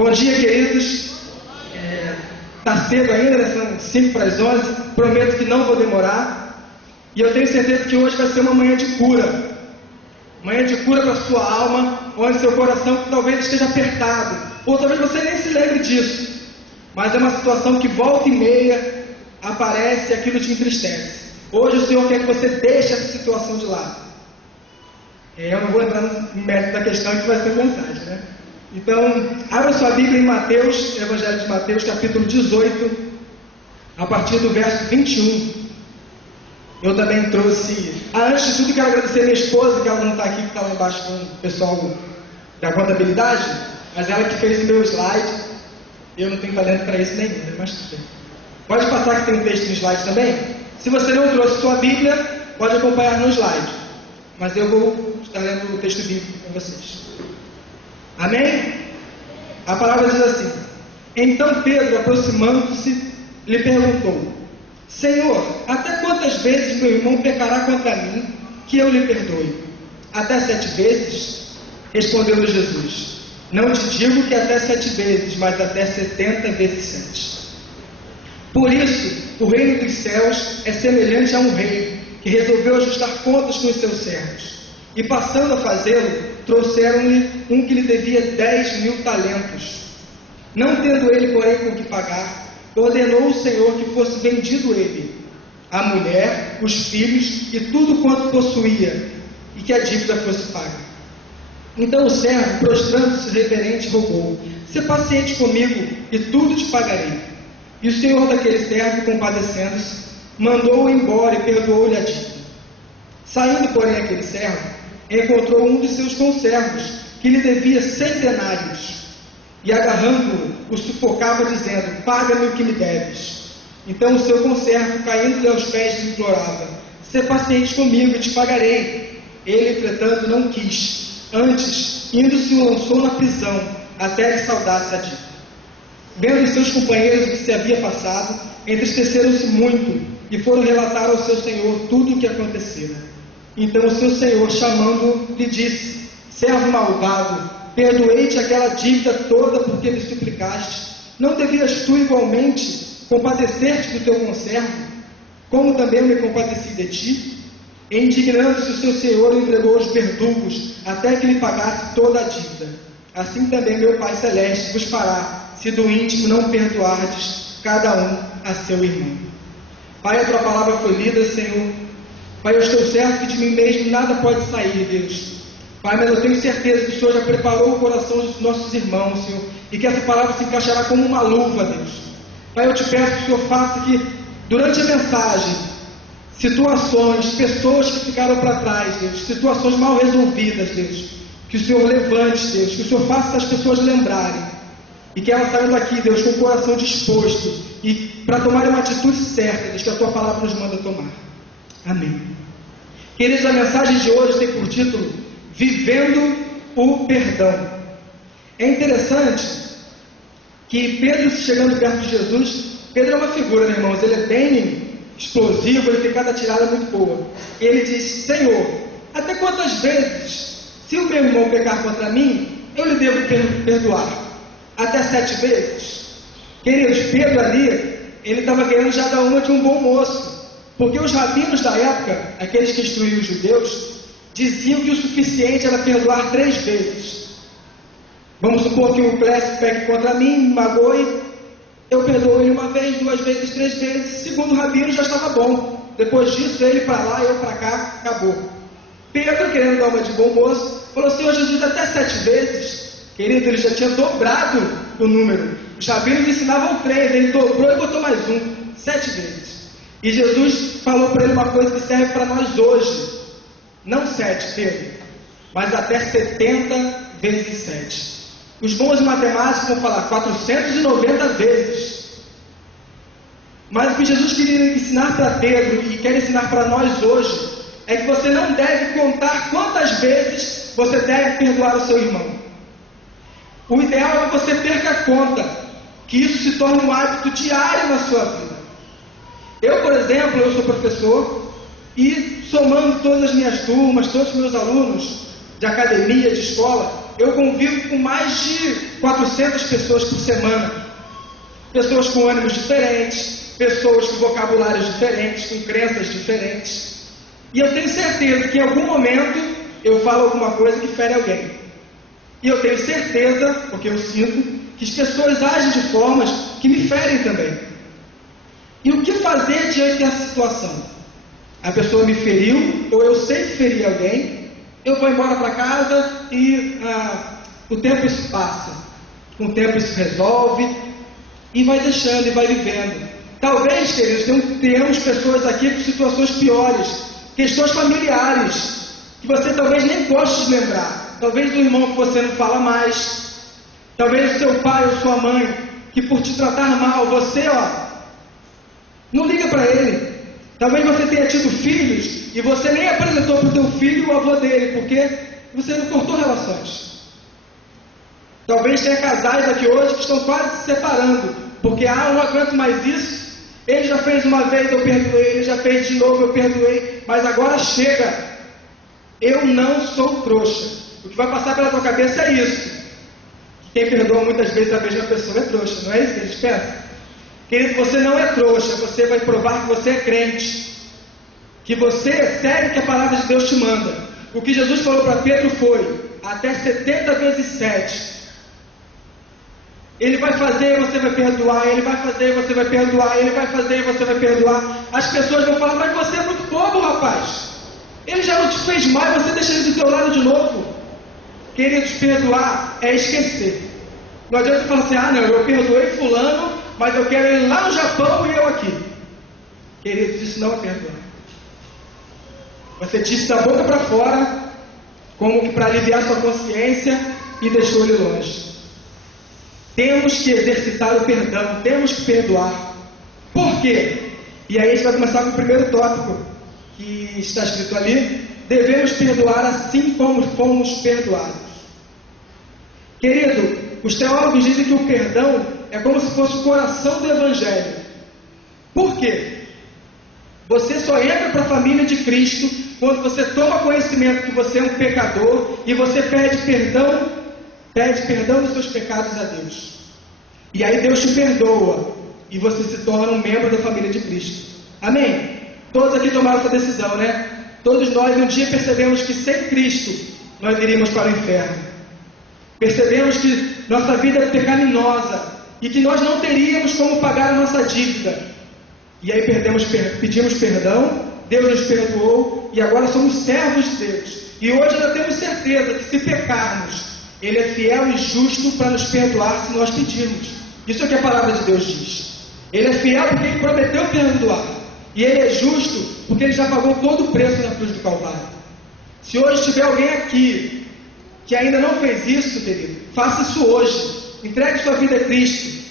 Bom dia, queridos. Está cedo ainda, né? São 5 para as 11. Prometo que não vou demorar. E eu tenho certeza que hoje vai ser uma manhã de cura. Manhã de cura para a sua alma, onde seu coração talvez esteja apertado. Ou talvez você nem se lembre disso. Mas é uma situação que volta e meia aparece e aquilo te entristece. Hoje o Senhor quer que você deixe essa situação de lado. Eu não vou entrar no mérito da questão que vai ser mensagem, né? Então, abra sua Bíblia em Mateus, Evangelho de Mateus, capítulo 18, a partir do verso 21. Eu também trouxe... antes de tudo, quero agradecer a minha esposa, que ela não está aqui, que está lá embaixo com o pessoal da contabilidade, mas ela que fez o meu slide. Eu não tenho talento para isso nenhum, né? Mas tudo bem. Pode passar que tem um texto no slide também. Se você não trouxe sua Bíblia, pode acompanhar no slide. Mas eu vou estar lendo o texto bíblico com vocês. Amém? A palavra diz assim: Então Pedro, aproximando-se, lhe perguntou: Senhor, até quantas vezes meu irmão pecará contra mim, que eu lhe perdoe? Até 7 vezes? Respondeu-lhe Jesus: Não te digo que até 7 vezes, mas até 70 vezes 7. Por isso, o reino dos céus é semelhante a um rei que resolveu ajustar contas com os seus servos. E passando a fazê-lo, trouxeram-lhe um que lhe devia 10.000 talentos. Não tendo ele, porém, com que pagar, ordenou o Senhor que fosse vendido ele, a mulher, os filhos e tudo quanto possuía, e que a dívida fosse paga. Então o servo, prostrando-se reverente, rogou: Sê paciente comigo, e tudo te pagarei. E o senhor daquele servo, compadecendo-se, mandou-o embora e perdoou-lhe a dívida. Saindo, porém, aquele servo, encontrou um de seus conservos, que lhe devia 100 denários, e agarrando-o, o sufocava, dizendo: Paga-me o que me deves. Então o seu conservo, caindo-lhe aos pés, lhe implorava: Sê paciente comigo e te pagarei. Ele, entretanto, não quis. Antes, indo-se, o lançou na prisão, até lhe saudasse a dívida. Vendo os seus companheiros o que se havia passado, entristeceram-se muito, e foram relatar ao seu senhor tudo o que acontecera. Então o seu senhor, chamando-o, lhe disse: Servo malvado, perdoei-te aquela dívida toda porque me suplicaste. Não devias tu igualmente compadecer-te do teu conservo, como também me compadeci de ti? E indignando-se, o seu senhor entregou aos verdugos, até que lhe pagasse toda a dívida. Assim também meu Pai Celeste vos fará, se do íntimo não perdoardes cada um a seu irmão. Pai, a tua palavra foi lida, Senhor. Pai, eu estou certo que de mim mesmo nada pode sair, Deus. Pai, mas eu tenho certeza que o Senhor já preparou o coração dos nossos irmãos, Senhor, e que essa palavra se encaixará como uma luva, Deus. Pai, eu te peço que o Senhor faça que, durante a mensagem, situações, pessoas que ficaram para trás, Deus, situações mal resolvidas, Deus, que o Senhor levante, Deus, que o Senhor faça as pessoas lembrarem, e que elas saiam daqui, Deus, com o coração disposto, e para tomar uma atitude certa, Deus, que a tua palavra nos manda tomar. Amém. Queridos, a mensagem de hoje tem por título: Vivendo o Perdão. É interessante que Pedro, chegando perto de Jesus, Pedro é uma figura, né, irmãos? Ele é bem explosivo, ele tem cada tirada muito boa. Ele diz: Senhor, até quantas vezes, se o meu irmão pecar contra mim, eu lhe devo perdoar? Até 7 vezes? Queridos, Pedro ali, ele estava querendo já dar uma de um bom moço. Porque os rabinos da época, aqueles que instruíam os judeus, diziam que o suficiente era perdoar 3 vezes. Vamos supor que o Clécio pegue contra mim, me magoe, eu perdoo ele 1 vez, 2 vezes, 3 vezes. Segundo o rabino já estava bom. Depois disso, ele para lá, eu para cá, acabou. Pedro, querendo dar uma de bom moço, falou: Senhor Jesus, até 7 vezes. Querido, ele já tinha dobrado o número. Os rabinos ensinavam 3, ele dobrou e botou mais 1, 7 vezes. E Jesus falou para ele uma coisa que serve para nós hoje: não 7, Pedro, mas até 70 vezes 7. Os bons matemáticos vão falar 490 vezes. Mas o que Jesus queria ensinar para Pedro e quer ensinar para nós hoje é que você não deve contar quantas vezes você deve perdoar o seu irmão. O ideal é que você perca a conta, que isso se torne um hábito diário na sua vida. Eu, por exemplo, eu sou professor e somando todas as minhas turmas, todos os meus alunos de academia, de escola, eu convivo com mais de 400 pessoas por semana. Pessoas com ânimos diferentes, pessoas com vocabulários diferentes, com crenças diferentes. E eu tenho certeza que em algum momento eu falo alguma coisa que fere alguém. E eu tenho certeza, porque eu sinto, que as pessoas agem de formas que me ferem também. E o que fazer diante dessa situação? A pessoa me feriu, ou eu sei que feri alguém, eu vou embora para casa e o tempo isso passa. Com o tempo isso resolve, e vai deixando, e vai vivendo. Talvez, queridos, tenhamos pessoas aqui com situações piores, questões familiares, que você talvez nem goste de lembrar. Talvez do irmão que você não fala mais, talvez do seu pai ou sua mãe, que por te tratar mal, você, não liga para ele. Talvez você tenha tido filhos, e você nem apresentou para o teu filho o avô dele, porque você não cortou relações. Talvez tenha casais aqui hoje que estão quase se separando, porque eu não aguento mais isso, ele já fez uma vez, eu perdoei, ele já fez de novo, eu perdoei, mas agora chega, eu não sou trouxa. O que vai passar pela tua cabeça é isso. Quem perdoa muitas vezes a mesma pessoa é trouxa, não é isso que a gente pensa? Querido, você não é trouxa, você vai provar que você é crente, que você segue o que a palavra de Deus te manda. O que Jesus falou para Pedro foi, até 70 vezes 7. Ele vai fazer, você vai perdoar, ele vai fazer, você vai perdoar, ele vai fazer, você vai perdoar. As pessoas vão falar, mas você é muito bobo, rapaz. Ele já não te fez mal, você deixa ele do seu lado de novo. Queridos, perdoar é esquecer. Não adianta você falar assim, não, eu perdoei fulano, mas eu quero ele lá no Japão e eu aqui. Queridos, isso não é perdoar. Você disse da boca para fora, como que para aliviar sua consciência, e deixou ele longe. Temos que exercitar o perdão, temos que perdoar. Por quê? E aí a gente vai começar com o primeiro tópico, que está escrito ali, devemos perdoar assim como fomos perdoados. Querido, os teólogos dizem que o perdão é como se fosse o coração do Evangelho. Por quê? Você só entra para a família de Cristo quando você toma conhecimento que você é um pecador e você pede perdão dos seus pecados a Deus. E aí Deus te perdoa e você se torna um membro da família de Cristo. Amém? Todos aqui tomaram essa decisão, né? Todos nós um dia percebemos que sem Cristo nós iríamos para o inferno. Percebemos que nossa vida é pecaminosa e que nós não teríamos como pagar a nossa dívida. E aí pedimos perdão, Deus nos perdoou e agora somos servos de Deus. E hoje ainda temos certeza que se pecarmos, Ele é fiel e justo para nos perdoar se nós pedirmos. Isso é o que a palavra de Deus diz. Ele é fiel porque Ele prometeu perdoar. E Ele é justo porque Ele já pagou todo o preço na cruz do Calvário. Se hoje tiver alguém aqui que ainda não fez isso, querido, faça isso hoje. Entregue sua vida a Cristo.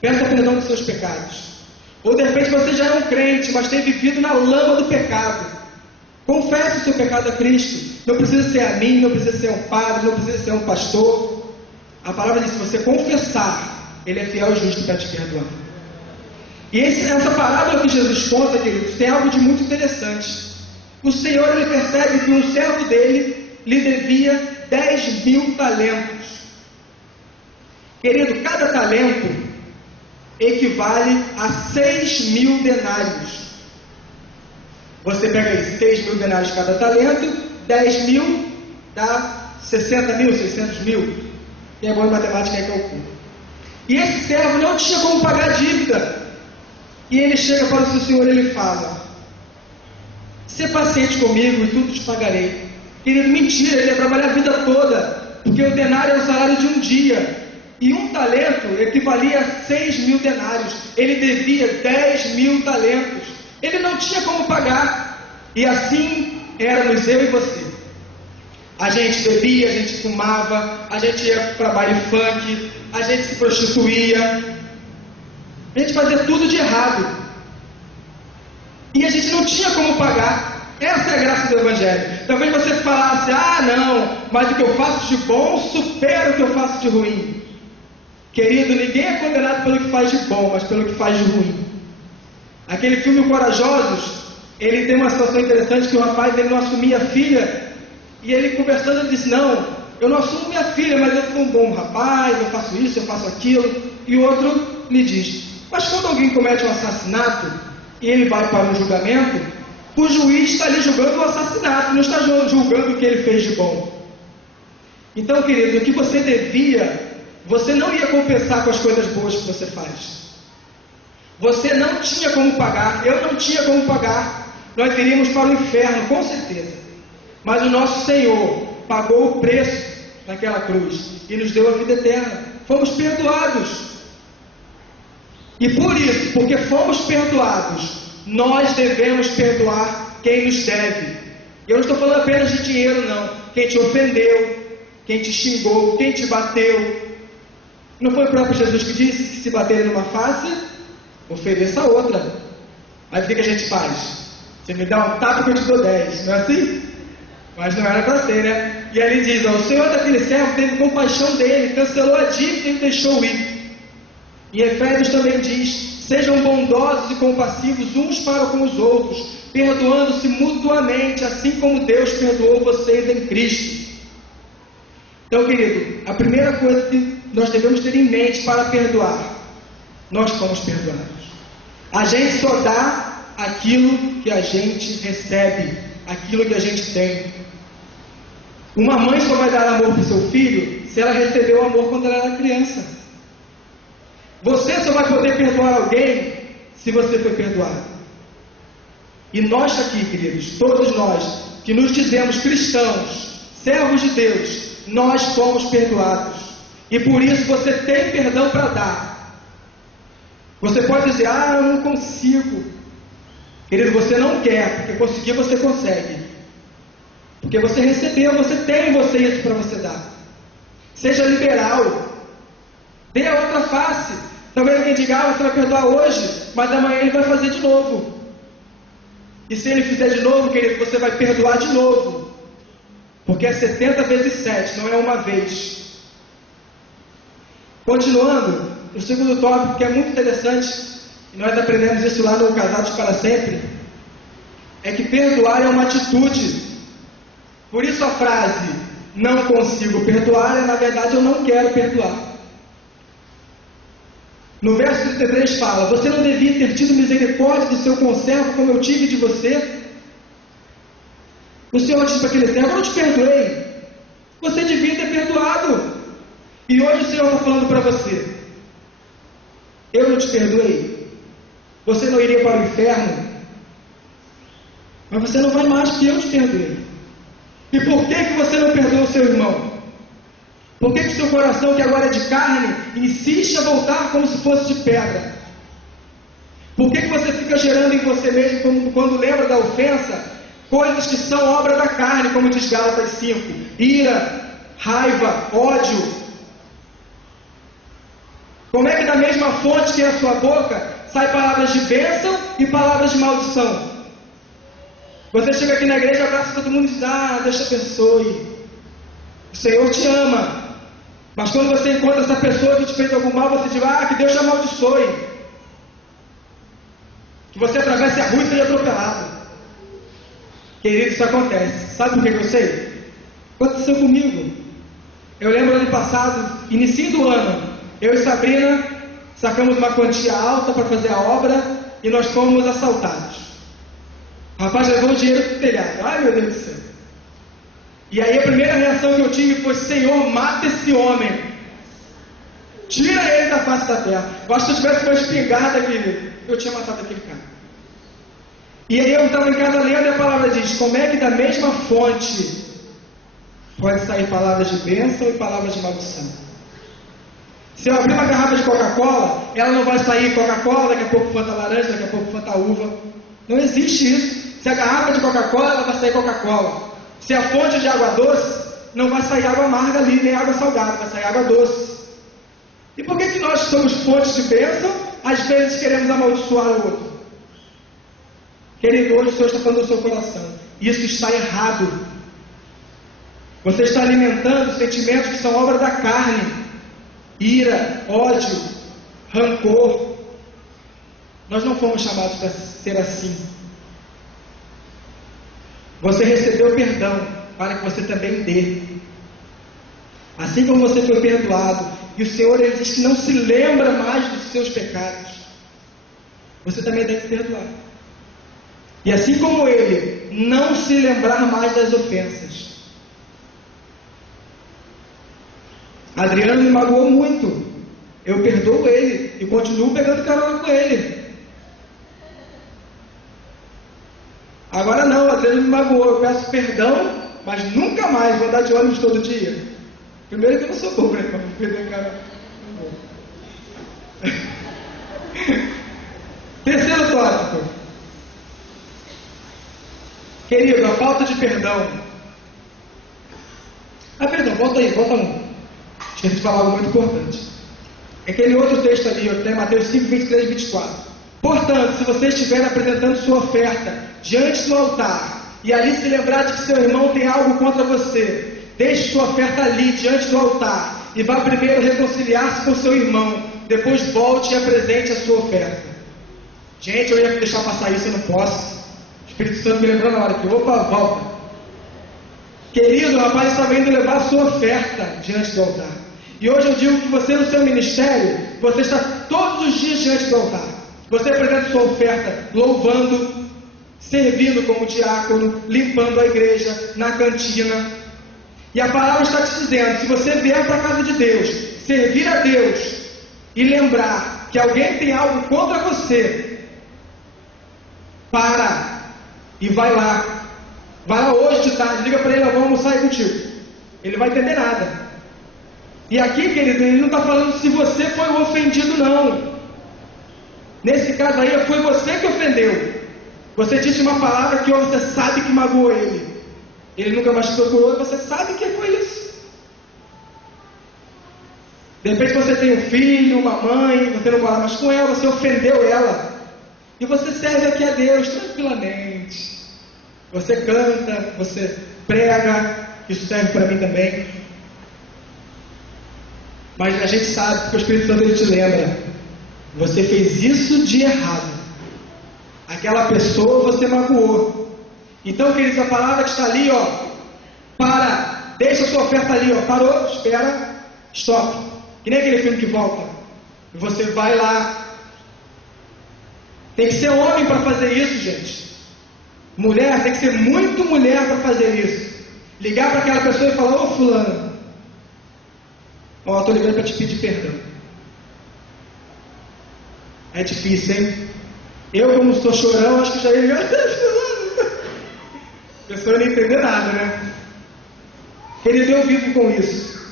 Peça perdão dos seus pecados. Ou de repente você já é um crente, mas tem vivido na lama do pecado. Confesse o seu pecado a Cristo. Não precisa ser a mim, não precisa ser um padre, não precisa ser um pastor. A palavra diz, se você confessar, Ele é fiel e justo para te perdoar. E essa parábola que Jesus conta, queridos, tem algo de muito interessante. O Senhor, Ele percebe que um servo dele lhe devia 10.000 talentos. Querido, cada talento equivale a 6.000 denários. Você pega aí 6.000 denários cada talento, 10.000 dá 60.000, 600.000. Quem é bom em matemática aí calcula. E esse servo não tinha como pagar a dívida. E ele chega para o seu senhor e ele fala, ser paciente comigo e tudo te pagarei. Querido, mentira, ele ia trabalhar a vida toda, porque o denário é o salário de um dia. E um talento equivalia a 6.000 denários. Ele devia 10.000 talentos. Ele não tinha como pagar. E assim éramos eu e você. A gente bebia, a gente fumava, a gente ia para baile funk, a gente se prostituía, a gente fazia tudo de errado. E a gente não tinha como pagar. Essa é a graça do Evangelho. Talvez você falasse, não, mas o que eu faço de bom supera o que eu faço de ruim. Querido, ninguém é condenado pelo que faz de bom, mas pelo que faz de ruim. Aquele filme Corajosos, ele tem uma situação interessante que o rapaz ele não assumia a filha, e ele conversando, ele disse, não, eu não assumo minha filha, mas eu sou um bom rapaz, eu faço isso, eu faço aquilo. E o outro lhe diz: mas quando alguém comete um assassinato e ele vai para um julgamento, o juiz está ali julgando o assassinato, não está julgando o que ele fez de bom. Então, querido, o que você devia, você não ia compensar com as coisas boas que você faz. Você não tinha como pagar, eu não tinha como pagar. Nós iríamos para o inferno, com certeza. Mas o nosso Senhor pagou o preço naquela cruz e nos deu a vida eterna. Fomos perdoados. E por isso, porque fomos perdoados, nós devemos perdoar quem nos deve. Eu não estou falando apenas de dinheiro, não. Quem te ofendeu, quem te xingou, quem te bateu. Não foi o próprio Jesus que disse que se baterem numa face, ofereça a outra. Aí o que a gente faz? Você me dá um tapa que eu te dou 10, não é assim? Mas não era para ser, né? E aí ele diz: o Senhor daquele servo teve compaixão dele, cancelou a dívida e o deixou ir. E Efésios também diz: sejam bondosos e compassivos uns para com os outros, perdoando-se mutuamente, assim como Deus perdoou vocês em Cristo. Então, querido, a primeira coisa que nós devemos ter em mente para perdoar: nós fomos perdoados. A gente só dá aquilo que a gente recebe, aquilo que a gente tem. Uma mãe só vai dar amor para o seu filho se ela recebeu amor quando ela era criança. Você só vai poder perdoar alguém se você foi perdoado. E nós aqui, queridos, todos nós que nos dizemos cristãos, servos de Deus, nós fomos perdoados. E por isso você tem perdão para dar. Você pode dizer: eu não consigo. Querido, você não quer, porque conseguir você consegue. Porque você recebeu, você tem em você isso para você dar. Seja liberal. Dê a outra face. Talvez alguém diga: você vai perdoar hoje, mas amanhã ele vai fazer de novo. E se ele fizer de novo, querido, você vai perdoar de novo. Porque é 70 vezes 7, não é uma vez. Continuando, o segundo tópico, que é muito interessante, e nós aprendemos isso lá no Casados para Sempre, é que perdoar é uma atitude. Por isso a frase "não consigo perdoar" é, na verdade, eu não quero perdoar. No verso 33 fala: você não devia ter tido misericórdia do seu conservo como eu tive de você? O Senhor disse para aquele servo: eu não te perdoei, você devia ter perdoado. E hoje o Senhor está falando para você: eu não te perdoei, você não iria para o inferno, mas você não vai mais porque eu te perdoei. E por que você não perdoa o seu irmão? Por que seu coração, que agora é de carne, insiste a voltar como se fosse de pedra? Por que você fica gerando em você mesmo, quando lembra da ofensa, coisas que são obra da carne, como diz Gálatas 5, ira, raiva, ódio? Como é que da mesma fonte que é a sua boca, sai palavras de bênção e palavras de maldição? Você chega aqui na igreja, abraça todo mundo e diz: Deus te abençoe, o Senhor te ama. Mas quando você encontra essa pessoa que te fez algum mal, você diz: que Deus te amaldiçoe, que você atravesse a rua e seja atropelado. Querido, isso acontece. Sabe por que eu sei? Aconteceu comigo. Eu lembro ano passado, início do ano, eu e Sabrina sacamos uma quantia alta para fazer a obra e nós fomos assaltados. O rapaz levou o dinheiro para o telhado. Ai, meu Deus do céu. E aí a primeira reação que eu tive foi: Senhor, mata esse homem, tira ele da face da terra. Eu acho que se eu tivesse uma espingarda, querido, eu tinha matado aquele cara. E aí eu estava em casa lendo e a palavra diz: como é que da mesma fonte pode sair palavras de bênção e palavras de maldição? Se eu abrir uma garrafa de Coca-Cola, ela não vai sair Coca-Cola, daqui a pouco Fanta laranja, daqui a pouco Fanta uva. Não existe isso. Se a garrafa de Coca-Cola, ela vai sair Coca-Cola. Se a fonte de água doce, não vai sair água amarga ali, nem água salgada, vai sair água doce. E por que nós somos fontes de bênção, às vezes queremos amaldiçoar o outro? Querido, hoje o Senhor está falando do seu coração. Isso está errado. Você está alimentando sentimentos que são obra da carne. Ira, ódio, rancor. Nós não fomos chamados para ser assim. Você recebeu perdão para que você também dê. Assim como você foi perdoado, e o Senhor, Ele diz que não se lembra mais dos seus pecados, você também deve perdoar. E assim como Ele não se lembrar mais das ofensas. Adriano me magoou muito. Eu perdoo ele e continuo pegando carona com ele. Agora não, Adriano me magoou. Eu peço perdão, mas nunca mais vou andar de ônibus todo dia. Primeiro que eu não sou bom, né? Para perder carona. Terceiro tópico. Querido, a falta de perdão. Perdão, volta aí, volta um. Esqueci de falar algo muito importante. Aquele outro texto ali, Mateus 5, 23 e 24. Portanto, se você estiver apresentando sua oferta diante do altar, e ali se lembrar de que seu irmão tem algo contra você, deixe sua oferta ali, diante do altar, e vá primeiro reconciliar-se com seu irmão, depois volte e apresente a sua oferta. Gente, eu ia deixar passar isso, eu não posso. O Espírito Santo me lembrou na hora que, opa, volta. Querido, o rapaz estava indo levar a sua oferta diante do altar. E hoje eu digo que você no seu ministério, você está todos os dias diante do altar. Você apresenta sua oferta louvando, servindo como diácono, limpando a igreja, na cantina. E a palavra está te dizendo, se você vier para a casa de Deus, servir a Deus e lembrar que alguém tem algo contra você, para e vai lá. Vai lá hoje de tarde, liga para ele, vamos almoçar aí contigo. Ele vai entender nada. E aqui, querido, ele não está falando se você foi o ofendido, não. Nesse caso aí, foi você que ofendeu. Você disse uma palavra que você sabe que magoou ele. Ele nunca mais te procurou e você sabe que foi isso. De repente você tem um filho, uma mãe, você não mora mais com ela, você ofendeu ela. E você serve aqui a Deus tranquilamente. Você canta, você prega, isso serve para mim também. Mas a gente sabe, porque o Espírito Santo ele te lembra. Você fez isso de errado. Aquela pessoa você magoou. Então, queridos, a palavra que está ali, para, deixa a sua oferta ali, parou, espera, stop. Que nem aquele filme que volta. E você vai lá. Tem que ser homem para fazer isso, gente. Mulher, tem que ser muito mulher para fazer isso. Ligar para aquela pessoa e falar, ô fulano, estou ligando para te pedir perdão. É difícil, hein? Eu, como sou chorão, acho que já ia ligar. A pessoa não entender nada, né? Querido, eu vivo com isso.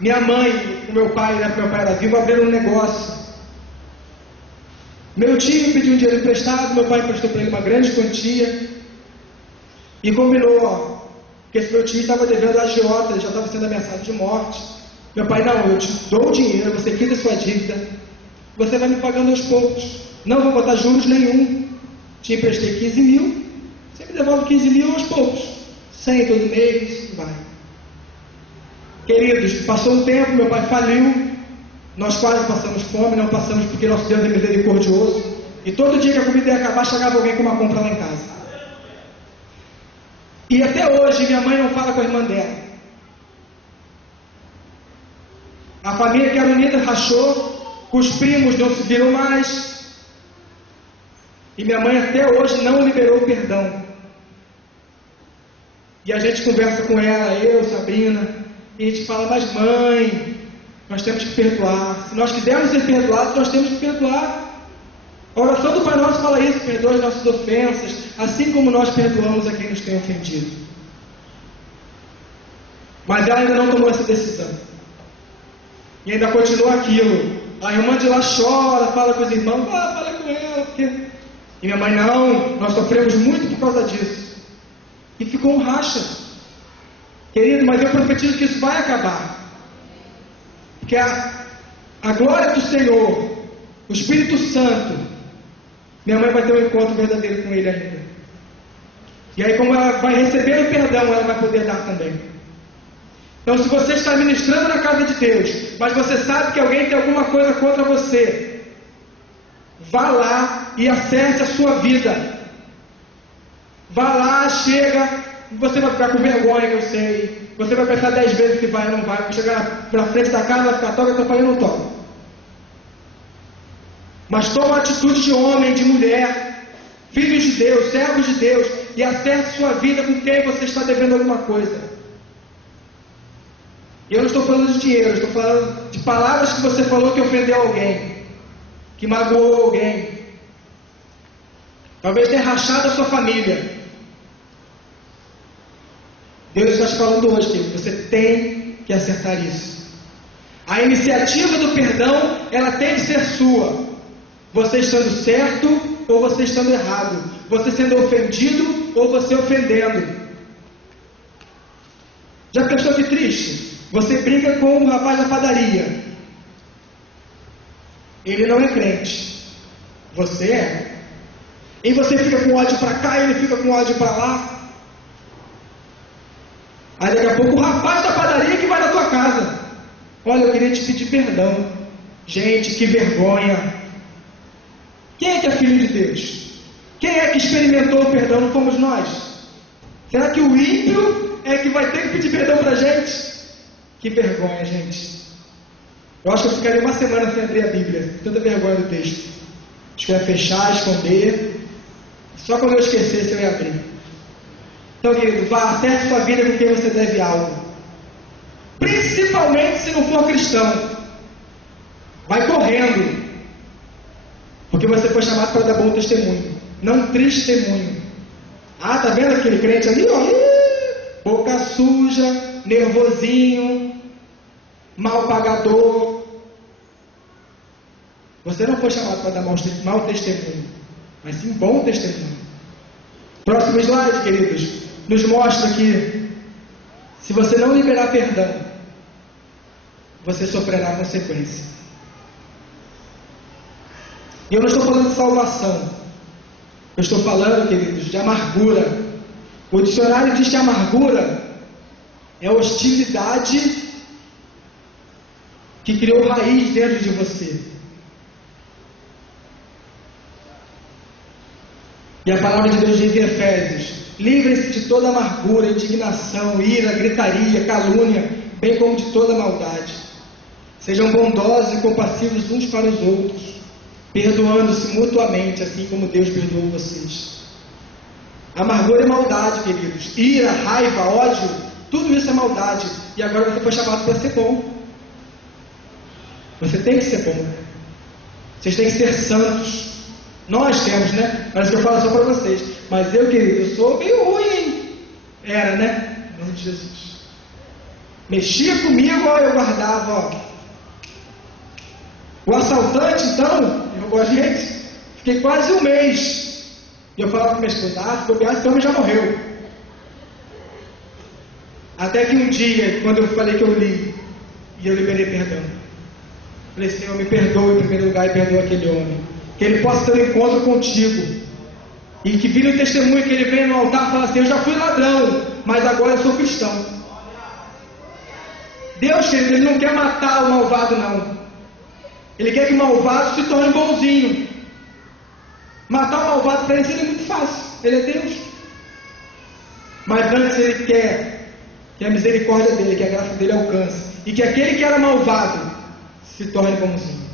Minha mãe, o meu pai, né? Meu pai era vivo, abriram um negócio. Meu tio pediu um dinheiro emprestado, meu pai emprestou para ele uma grande quantia. E combinou, que esse meu tio estava devendo a agiota, ele já estava sendo ameaçado de morte. Meu pai, não, eu te dou o dinheiro, você quita a sua dívida, você vai me pagando aos poucos. Não vou botar juros nenhum. Te emprestei 15 mil, você me devolve 15 mil aos poucos. 100 todo mês, vai. Queridos, passou um tempo, meu pai faliu. Nós quase passamos fome, não passamos porque nosso Deus é misericordioso. E todo dia que a comida ia acabar, chegava alguém com uma compra lá em casa. E até hoje minha mãe não fala com a irmã dela. A família que era unida rachou, com os primos não se viram mais. E minha mãe até hoje não liberou o perdão. E a gente conversa com ela, eu, Sabrina, e a gente fala, mas mãe, nós temos que perdoar. Se nós quisermos ser perdoados, nós temos que perdoar. A oração do Pai Nosso fala isso, perdoa as nossas ofensas, assim como nós perdoamos a quem nos tem ofendido. Mas ela ainda não tomou essa decisão. E ainda continua aquilo. A irmã de lá chora, fala com os irmãos, fala com ela, porque... E minha mãe, não, nós sofremos muito por causa disso. E ficou um racha. Querido, mas eu profetizo que isso vai acabar. Porque a glória do Senhor, o Espírito Santo, minha mãe vai ter um encontro verdadeiro com Ele ainda. E aí, como ela vai receber o perdão, ela vai poder dar também. Então, se você está ministrando na casa de Deus, mas você sabe que alguém tem alguma coisa contra você, vá lá e acerte a sua vida. Vá lá, chega, Você vai ficar com vergonha, que eu sei. Você vai pensar 10 vezes se vai ou não vai. Vai chegar pra frente da casa, vai ficar toca, eu tô falando, não toca. Mas toma uma atitude de homem, de mulher, filhos de Deus, servos de Deus, e acerte sua vida com quem você está devendo alguma coisa. E eu não estou falando de dinheiro, eu estou falando de palavras que você falou que ofendeu alguém, que magoou alguém. Talvez tenha rachado a sua família. Deus está te falando hoje que você tem que acertar isso. A iniciativa do perdão, ela tem que ser sua. Você estando certo ou você estando errado. Você sendo ofendido ou você ofendendo. Já pensou que triste? Você briga com um rapaz da padaria. Ele não é crente. Você é. E você fica com ódio para cá e ele fica com ódio para lá. Aí daqui a pouco o rapaz da padaria que vai na tua casa. Olha, eu queria te pedir perdão. Gente, que vergonha. Quem é que é filho de Deus? Quem é que experimentou o perdão? Não fomos nós? Será que o ímpio é que vai ter que pedir perdão pra gente? Que vergonha, gente. Eu acho que eu ficaria uma semana sem abrir a Bíblia. Tanta vergonha do texto. Acho que eu ia fechar, esconder. Só quando eu esquecesse eu ia abrir. Então, querido, vá, acerte sua vida com quem você deve algo. Principalmente se não for cristão. Vai correndo. Porque você foi chamado para dar bom testemunho. Não testemunho. Ah, tá vendo aquele crente ali? Ó, boca suja, nervosinho, mal pagador. Você não foi chamado para dar mau testemunho, mas sim bom testemunho. Próximo slide, queridos. Nos mostra que se você não liberar perdão, você sofrerá consequência. E eu não estou falando de salvação. Eu estou falando, queridos, de amargura. O dicionário diz que amargura é hostilidade que criou raiz dentro de você. E a palavra de Deus diz em Efésios: livrem-se de toda amargura, indignação, ira, gritaria, calúnia, bem como de toda maldade. Sejam bondosos e compassivos uns para os outros, perdoando-se mutuamente, assim como Deus perdoou vocês. Amargura é maldade, queridos. Ira, raiva, ódio, tudo isso é maldade. E agora você foi chamado para ser bom. Você tem que ser bom. Vocês têm que ser santos. Nós temos, né? Parece que eu falo só para vocês. Mas eu, querido, eu sou meio ruim, hein? Era, né? Em nome de Jesus. Mexia comigo, ó, eu guardava, ó. O assaltante, então, eu gosto de gente, fiquei quase um mês. E eu falava para minha esposa: ah, se bobear, esse homem já morreu. Até que um dia, quando eu falei que eu li, e eu liberei perdão. Falei: Senhor, me perdoe em primeiro lugar e perdoa aquele homem. Que ele possa ter um encontro contigo. E que vire o testemunho, que ele venha no altar e fale assim: eu já fui ladrão, mas agora eu sou cristão. Deus, querido, Ele não quer matar o malvado, não. Ele quer que o malvado se torne bonzinho. Matar o malvado para ele seria muito fácil. Ele é Deus. Mas antes Ele quer que a misericórdia dEle, que a graça dEle alcance. E que aquele que era malvado se torne bonzinho.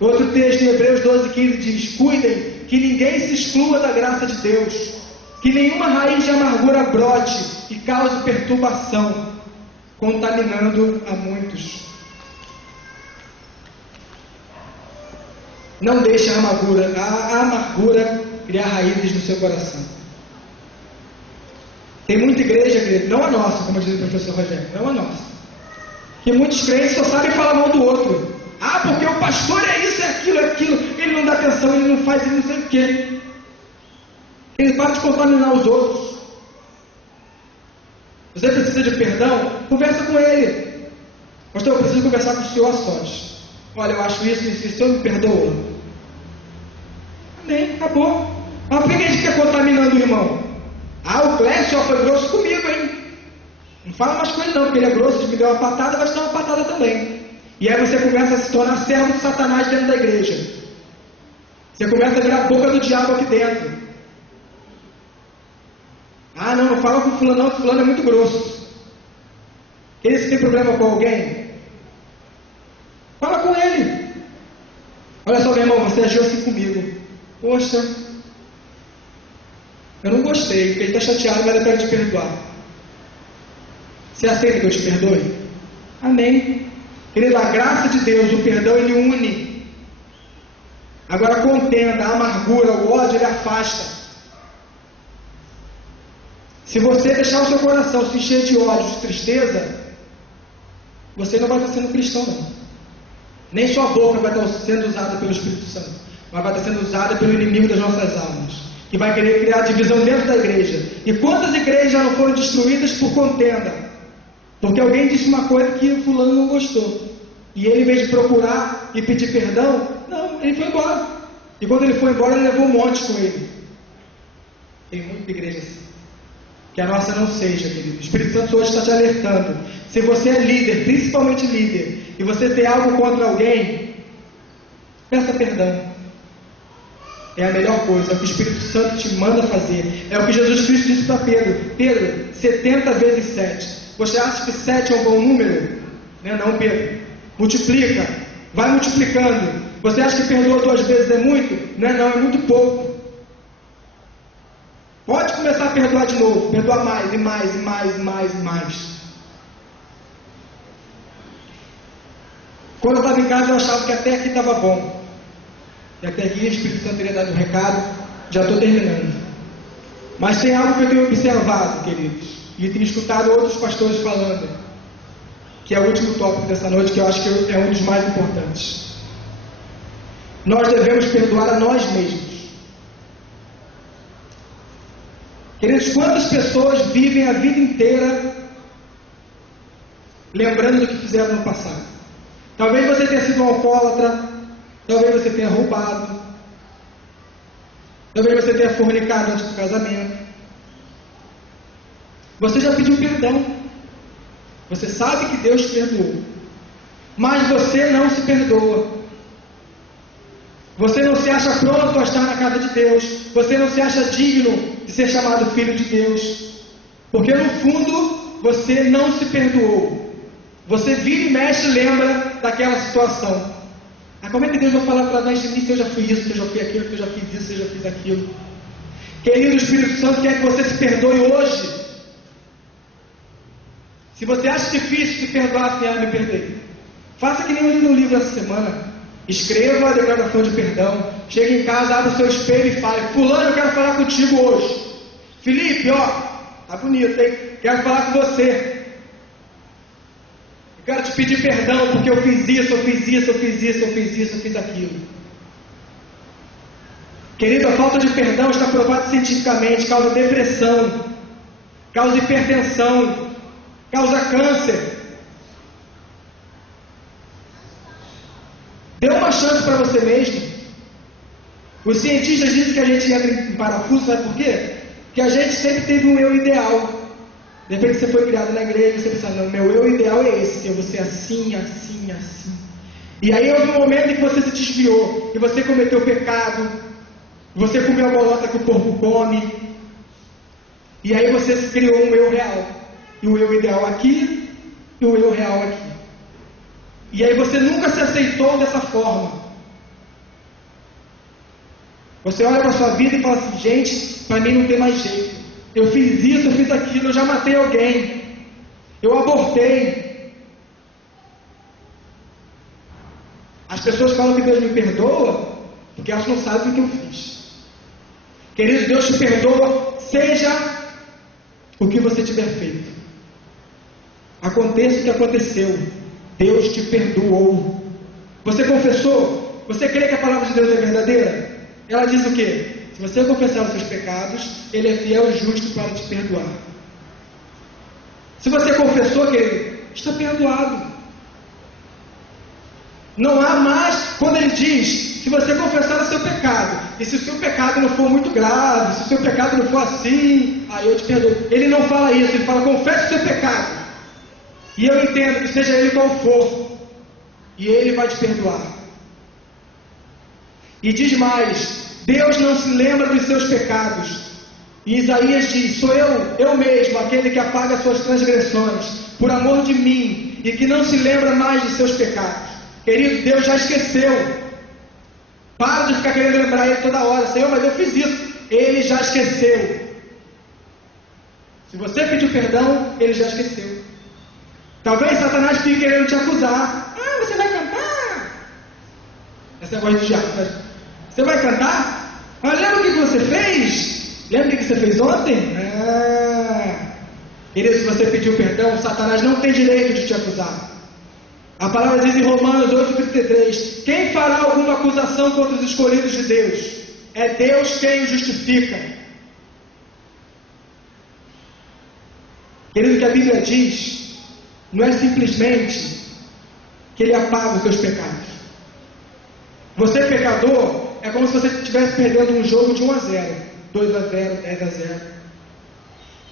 Outro texto em Hebreus 12:15 diz: cuidem que ninguém se exclua da graça de Deus, que nenhuma raiz de amargura brote e cause perturbação, contaminando a muitos. Não deixe a amargura criar raízes no seu coração. Tem muita igreja, querido, não a nossa, como diz o professor Rogério, não a nossa, que muitos crentes só sabem falar mal do outro. Ah, porque o pastor é isso, é aquilo, ele não dá atenção, ele não faz, ele não sei o quê. Ele para de contaminar os outros. Você precisa de perdão? Conversa com ele. Pastor, eu preciso conversar com o senhor a sós. Olha, eu acho isso, o senhor me perdoa. Amém, acabou. Mas por que a gente quer contaminando o irmão? Ah, o Clécio foi grosso comigo, hein? Não fala mais com ele não, porque ele é grosso, ele me deu uma patada, vai te dar uma patada também. E aí você começa a se tornar servo de Satanás dentro da igreja. Você começa a virar a boca do diabo aqui dentro. Ah, não, não fala com fulano não, fulano é muito grosso. Querido, se tem problema com alguém, fala com ele. Olha só, meu irmão, você agiu assim comigo. Poxa, eu não gostei, porque ele está chateado, mas eu quero te perdoar. Você aceita que eu te perdoe? Amém. Querido, a graça de Deus, o perdão, ele une. Agora a contenda, a amargura, o ódio, ele afasta. Se você deixar o seu coração se encher de ódio, de tristeza, você não vai estar sendo cristão, não. Nem sua boca vai estar sendo usada pelo Espírito Santo, mas vai estar sendo usada pelo inimigo das nossas almas, que vai querer criar divisão dentro da igreja. E quantas igrejas já não foram destruídas por contenda? Porque alguém disse uma coisa que o fulano não gostou. E ele, em vez de procurar e pedir perdão, não, ele foi embora. E quando ele foi embora, ele levou um monte com ele. Tem muita igreja assim. Que a nossa não seja, querido. O Espírito Santo hoje está te alertando. Se você é líder, principalmente líder, e você tem algo contra alguém, peça perdão. É a melhor coisa, é o que o Espírito Santo te manda fazer. É o que Jesus Cristo disse para Pedro. Pedro, 70 vezes 7. Você acha que 7 é um bom número? Não, Pedro. Multiplica. Vai multiplicando. Você acha que perdoa 2 vezes é muito? Não, é muito pouco. Pode começar a perdoar de novo. Perdoar mais, e mais, e mais, e mais, e mais. Quando eu estava em casa, eu achava que até aqui estava bom. E até aqui o Espírito Santo teria dado um recado. Já estou terminando. Mas tem algo que eu tenho observado, queridos, e tenho escutado outros pastores falando, que é o último tópico dessa noite, que eu acho que é um dos mais importantes. Nós devemos perdoar a nós mesmos. Queridos, quantas pessoas vivem a vida inteira lembrando do que fizeram no passado? Talvez você tenha sido um alcoólatra, talvez você tenha roubado, talvez você tenha fornicado antes do casamento. Você já pediu perdão. Você sabe que Deus te perdoou. Mas você não se perdoa. Você não se acha pronto a estar na casa de Deus. Você não se acha digno de ser chamado filho de Deus. Porque no fundo, você não se perdoou. Você vira e mexe e lembra daquela situação. Ah, como é que Deus vai falar para nós de mim se eu já fui isso, se eu já fui aquilo, se eu já fiz isso, se eu já fiz aquilo? Querido, o Espírito Santo quer que você se perdoe hoje. Se você acha difícil se perdoar, me perdoe. Faça que nem eu li no livro essa semana. Escreva a declaração de perdão. Chegue em casa, abra o seu espelho e fale: fulano, eu quero falar contigo hoje. Felipe, ó, tá bonito, hein? Quero falar com você. Eu quero te pedir perdão porque eu fiz isso, eu fiz isso, eu fiz isso, eu fiz isso, eu fiz aquilo. Querido, a falta de perdão está provada cientificamente, causa depressão, causa hipertensão, causa câncer. Dê uma chance para você mesmo. Os cientistas dizem que a gente entra em parafuso, sabe por quê? Porque a gente sempre teve um eu ideal. De repente você foi criado na igreja, você pensa: não, meu eu ideal é esse, eu vou ser assim, assim, assim. E aí houve um momento em que você se desviou, que você cometeu pecado, você comeu a bolota que o porco come, e aí você criou um eu real. E o eu ideal aqui, e o eu real aqui. E aí você nunca se aceitou dessa forma. Você olha para a sua vida e fala assim: gente, para mim não tem mais jeito. Eu fiz isso, eu fiz aquilo, eu já matei alguém. Eu abortei. As pessoas falam que Deus me perdoa porque elas não sabem o que eu fiz. Querido, Deus te perdoa, seja o que você tiver feito. Aconteça o que aconteceu, Deus te perdoou. Você confessou? Você crê que a palavra de Deus é verdadeira? Ela diz o quê? Se você confessar os seus pecados, Ele é fiel e justo para te perdoar. Se você confessou, querido, está perdoado. Não há mais, quando Ele diz, se você confessar o seu pecado, e se o seu pecado não for muito grave, se o seu pecado não for assim, aí eu te perdoo. Ele não fala isso, Ele fala: confesse o seu pecado. E eu entendo que seja ele qual for, e Ele vai te perdoar. E diz mais: Deus não se lembra dos seus pecados. E Isaías diz: sou eu mesmo, aquele que apaga suas transgressões, por amor de mim, e que não se lembra mais de seus pecados. Querido, Deus já esqueceu. Para de ficar querendo lembrar Ele toda hora. Senhor, mas eu fiz isso. Ele já esqueceu. Se você pediu perdão, Ele já esqueceu. Talvez Satanás fique querendo te acusar. Ah, você vai cantar? Esse negócio de diabo. Você vai cantar? Mas lembra o que você fez? Lembra o que você fez ontem? Querido, se você pediu perdão, Satanás não tem direito de te acusar. A palavra diz em Romanos 8,33: quem fará alguma acusação contra os escolhidos de Deus? É Deus quem os justifica. Querido, o que a Bíblia diz não é simplesmente que Ele apaga os teus pecados. Você, pecador, é como se você estivesse perdendo um jogo de 1-0, 2-0, 10-0.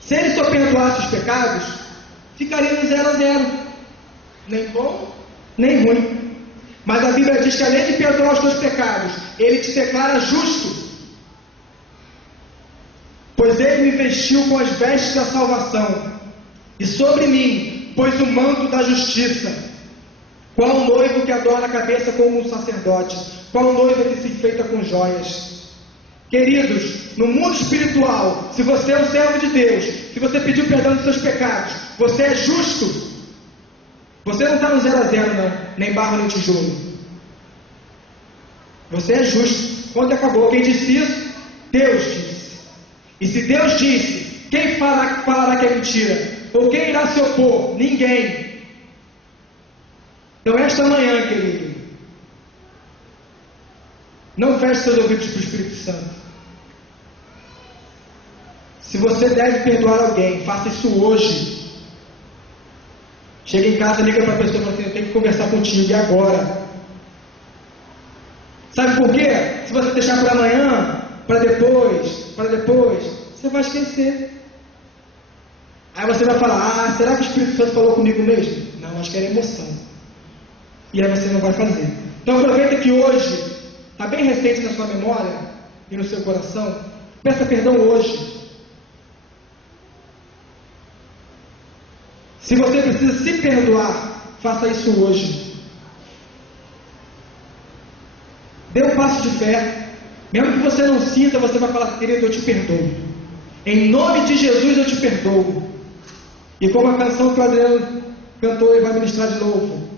Se Ele só perdoasse os pecados, ficaria no 0-0. Nem bom, nem ruim. Mas a Bíblia diz que além de perdoar os teus pecados, Ele te declara justo. Pois Ele me vestiu com as vestes da salvação, e sobre mim pôs o manto da justiça. Qual noivo que adora a cabeça como um sacerdote? Qual noiva que se enfeita com joias? Queridos, no mundo espiritual, se você é um servo de Deus, se você pediu perdão dos seus pecados, você é justo. Você não está no 0-0 não, nem barro nem tijolo. Você é justo. Quando acabou, quem disse isso? Deus disse. E se Deus disse, quem falará que é mentira? Ou quem irá se opor? Ninguém. Então esta manhã, querido, não feche seus ouvidos para o Espírito Santo. Se você deve perdoar alguém, faça isso hoje. Chega em casa, liga para a pessoa e fala assim: eu tenho que conversar contigo, e agora? Sabe por quê? Se você deixar para amanhã, para depois, você vai esquecer. Aí você vai falar: será que o Espírito Santo falou comigo mesmo? Não, acho que era emoção. E aí você não vai fazer. Então aproveita que hoje está bem recente na sua memória e no seu coração. Peça perdão hoje. Se você precisa se perdoar, faça isso hoje. Dê um passo de fé. Mesmo que você não sinta, você vai falar: querido, eu te perdoo. Em nome de Jesus eu te perdoo. E como a canção que o Adriano cantou e vai ministrar de novo,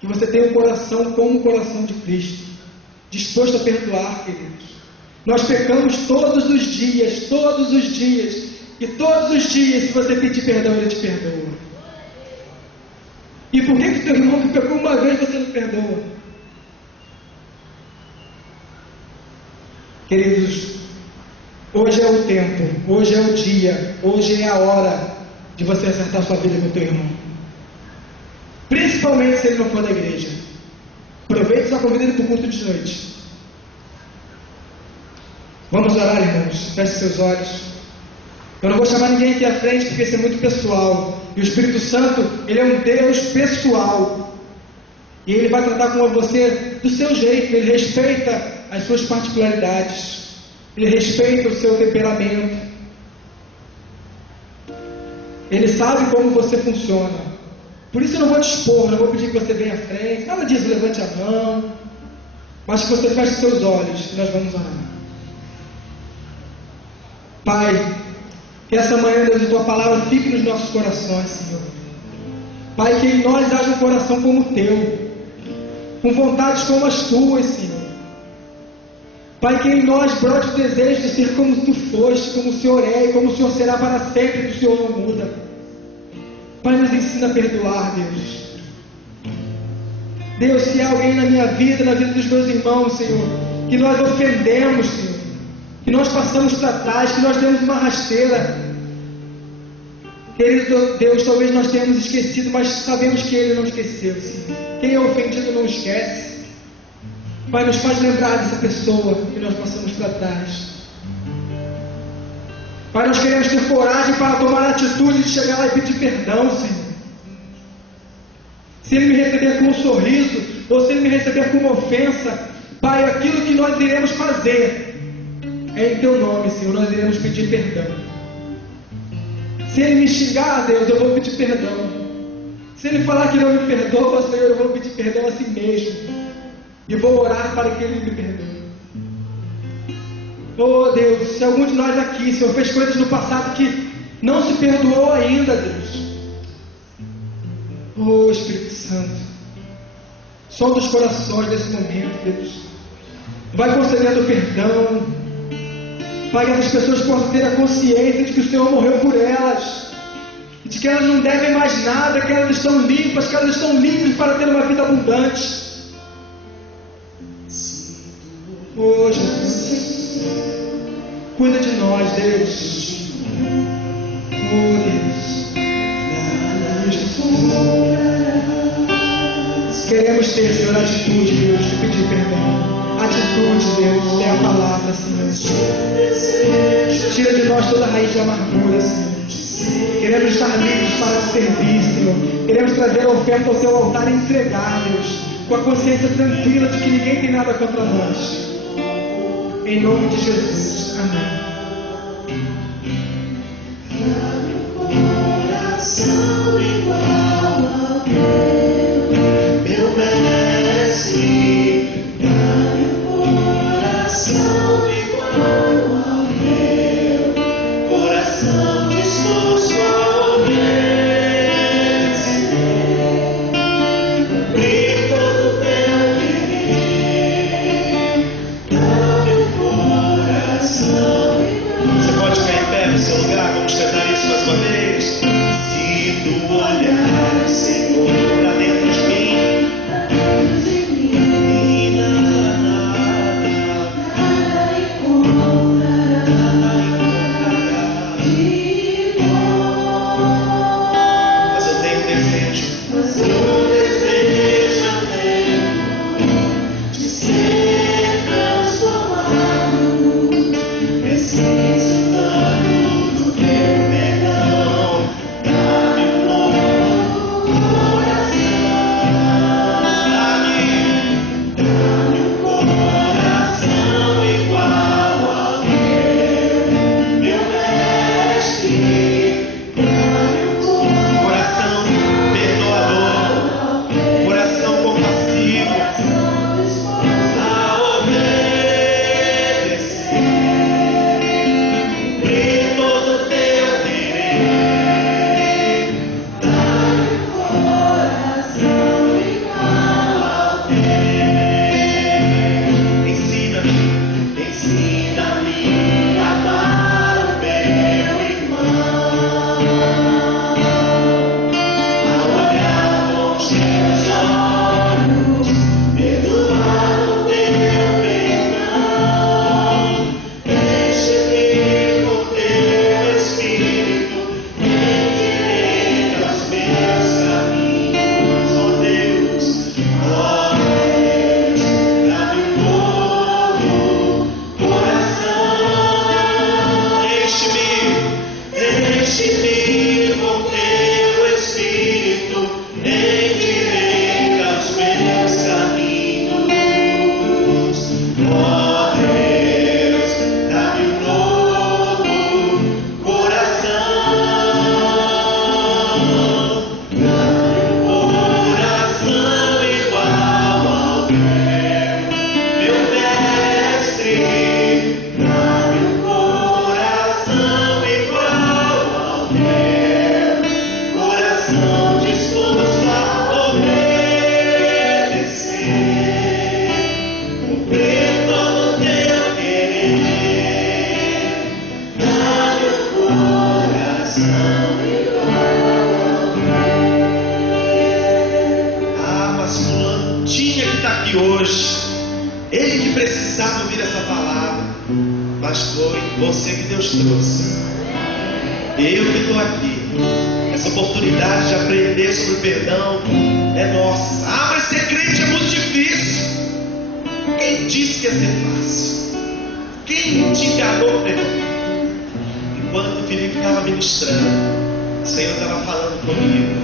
que você tenha um coração como o coração de Cristo, disposto a perdoar, queridos. Nós pecamos todos os dias, e todos os dias, se você pedir perdão, Ele te perdoa. E por que seu irmão que pecou uma vez, você não perdoa? Queridos, hoje é o tempo, hoje é o dia, hoje é a hora de você acertar sua vida com o teu irmão. Principalmente se ele não for da igreja. Aproveite sua convida ele para o culto de noite. Vamos orar, irmãos. Feche seus olhos. Eu não vou chamar ninguém aqui à frente porque isso é muito pessoal. E o Espírito Santo, Ele é um Deus pessoal. E Ele vai tratar com você do seu jeito. Ele respeita as suas particularidades. Ele respeita o seu temperamento. Ele sabe como você funciona. Por isso eu não vou te expor, não vou pedir que você venha à frente. Nada disso, levante a mão. Mas que você feche seus olhos e nós vamos orar. Pai, que essa manhã, Deus, a Tua palavra fique nos nossos corações, Senhor. Pai, que em nós haja um coração como o Teu, com vontades como as Tuas, Senhor. Pai, que em nós brote o desejo de ser como Tu foste, como o Senhor é e como o Senhor será para sempre, que o Senhor não muda. Pai, nos ensina a perdoar, Deus. Deus, se há alguém na minha vida, na vida dos meus irmãos, Senhor, que nós ofendemos, Senhor, que nós passamos para trás, que nós demos uma rasteira, querido Deus, talvez nós tenhamos esquecido, mas sabemos que Ele não esqueceu, Senhor. Quem é ofendido não esquece. Pai, nos faz lembrar dessa pessoa que nós passamos para trás. Pai, nós queremos ter coragem para tomar a atitude de chegar lá e pedir perdão, Senhor. Se Ele me receber com um sorriso, ou se Ele me receber com uma ofensa, Pai, aquilo que nós iremos fazer é em Teu nome, Senhor, nós iremos pedir perdão. Se Ele me xingar, Deus, eu vou pedir perdão. Se Ele falar que não me perdoa, Senhor, eu vou pedir perdão a si mesmo. E vou orar para que Ele me perdoe. Oh Deus, se algum de nós aqui, Senhor, fez coisas no passado que não se perdoou ainda, Deus. Oh Espírito Santo, solta os corações nesse momento, Deus. Vai concedendo perdão. Pai, que as pessoas possam ter a consciência de que o Senhor morreu por elas, de que elas não devem mais nada, que elas estão limpas, que elas estão livres para ter uma vida abundante. Oh Jesus, cuida de nós, Deus. Oh Deus, queremos ter, Senhor, atitude, Deus, de pedir perdão. Atitude, Deus, é a palavra, Senhor. Tira de nós toda a raiz de amargura, Senhor. Queremos estar livres para te servir, Senhor. Queremos trazer a oferta ao Seu altar e entregar, Deus, com a consciência tranquila de que ninguém tem nada contra nós. Em nome de Jesus. Amém. Coração igual ao teu, meu mestre. Dá-me um coração igual ao teu, coração disposto a obedecer, cumprir todo o teu querer. Dá-me um coração igual. Você pode ficar em pé no seu lugar? Vamos cantar isso mais uma vez. Se tu olhar, Senhor, para dentro de mim, você que Deus trouxe. Eu que estou aqui. Essa oportunidade de aprender sobre perdão é nossa. Ah, mas ser crente é muito difícil. Quem disse que ia ser fácil? Quem te enganou, perdão? Enquanto o Felipe estava ministrando, o Senhor estava falando comigo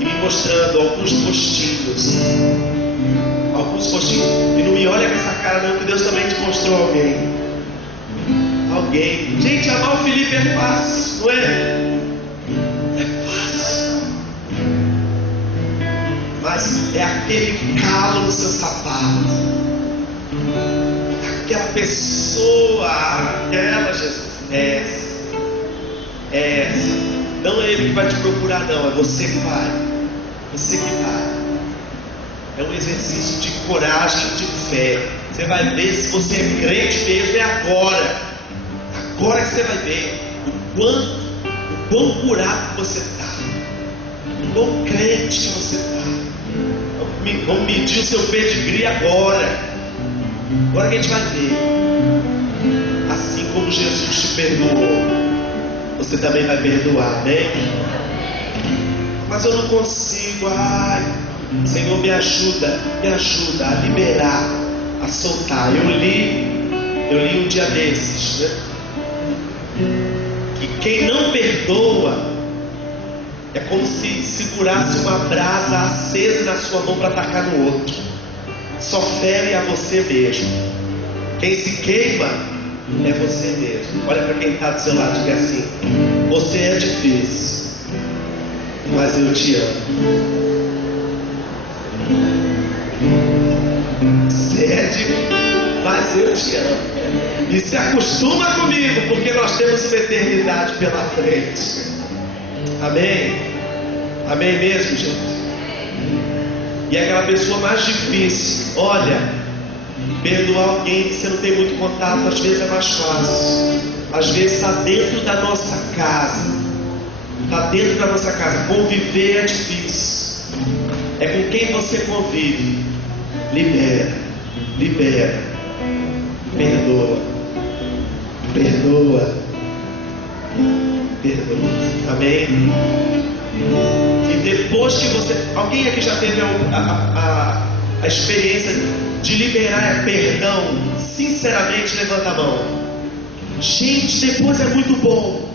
e me mostrando alguns postinhos. E não me olha com essa cara não, que Deus também te mostrou alguém. alguém. Gente, amar o Felipe é fácil, não é? É fácil. Mas é aquele calo no seu sapato, aquela pessoa, aquela Jesus, essa. Não é ele que vai te procurar, não, é você que vai. Você que vai. É um exercício de coragem, de fé. Você vai ver se você é crente mesmo, é agora. Agora que você vai ver o quão curado você está, o quão crente que você está. Vamos medir o seu pedigree agora. Agora que a gente vai ver. Assim como Jesus te perdoou, você também vai perdoar, né? Mas eu não consigo. Ai, Senhor, me ajuda a liberar, a soltar. Eu li um dia desses, né? Que quem não perdoa é como se segurasse uma brasa acesa na sua mão para atacar no outro. Só fere a você mesmo. Quem se queima é você mesmo. Olha para quem está do seu lado e diga assim: você é difícil, mas eu te amo. Você é difícil, mas eu te amo. E se acostuma comigo, porque nós temos uma eternidade pela frente. Amém? Amém mesmo, gente? E aquela pessoa mais difícil, olha, perdoar alguém que você não tem muito contato, às vezes é mais fácil. Às vezes está dentro da nossa casa. Está dentro da nossa casa. Conviver é difícil. É com quem você convive. Libera. Perdoa. Amém? E depois que você... Alguém aqui já teve a experiência de liberar perdão? Sinceramente, levanta a mão. Gente, depois é muito bom.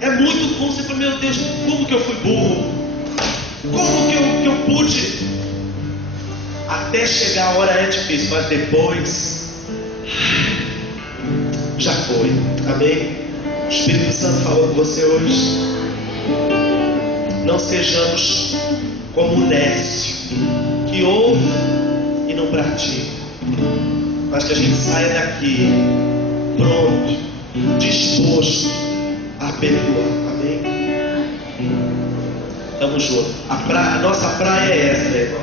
É muito bom. Você fala, meu Deus, como que eu fui burro? Como que eu pude? Até chegar a hora é difícil, mas depois já foi. Amém? O Espírito Santo falou com você hoje. Não sejamos como o nécio, que ouve e não pratica, mas que a gente saia daqui pronto, disposto a perdoar. Amém? Tamo junto. A nossa praia é essa, irmão.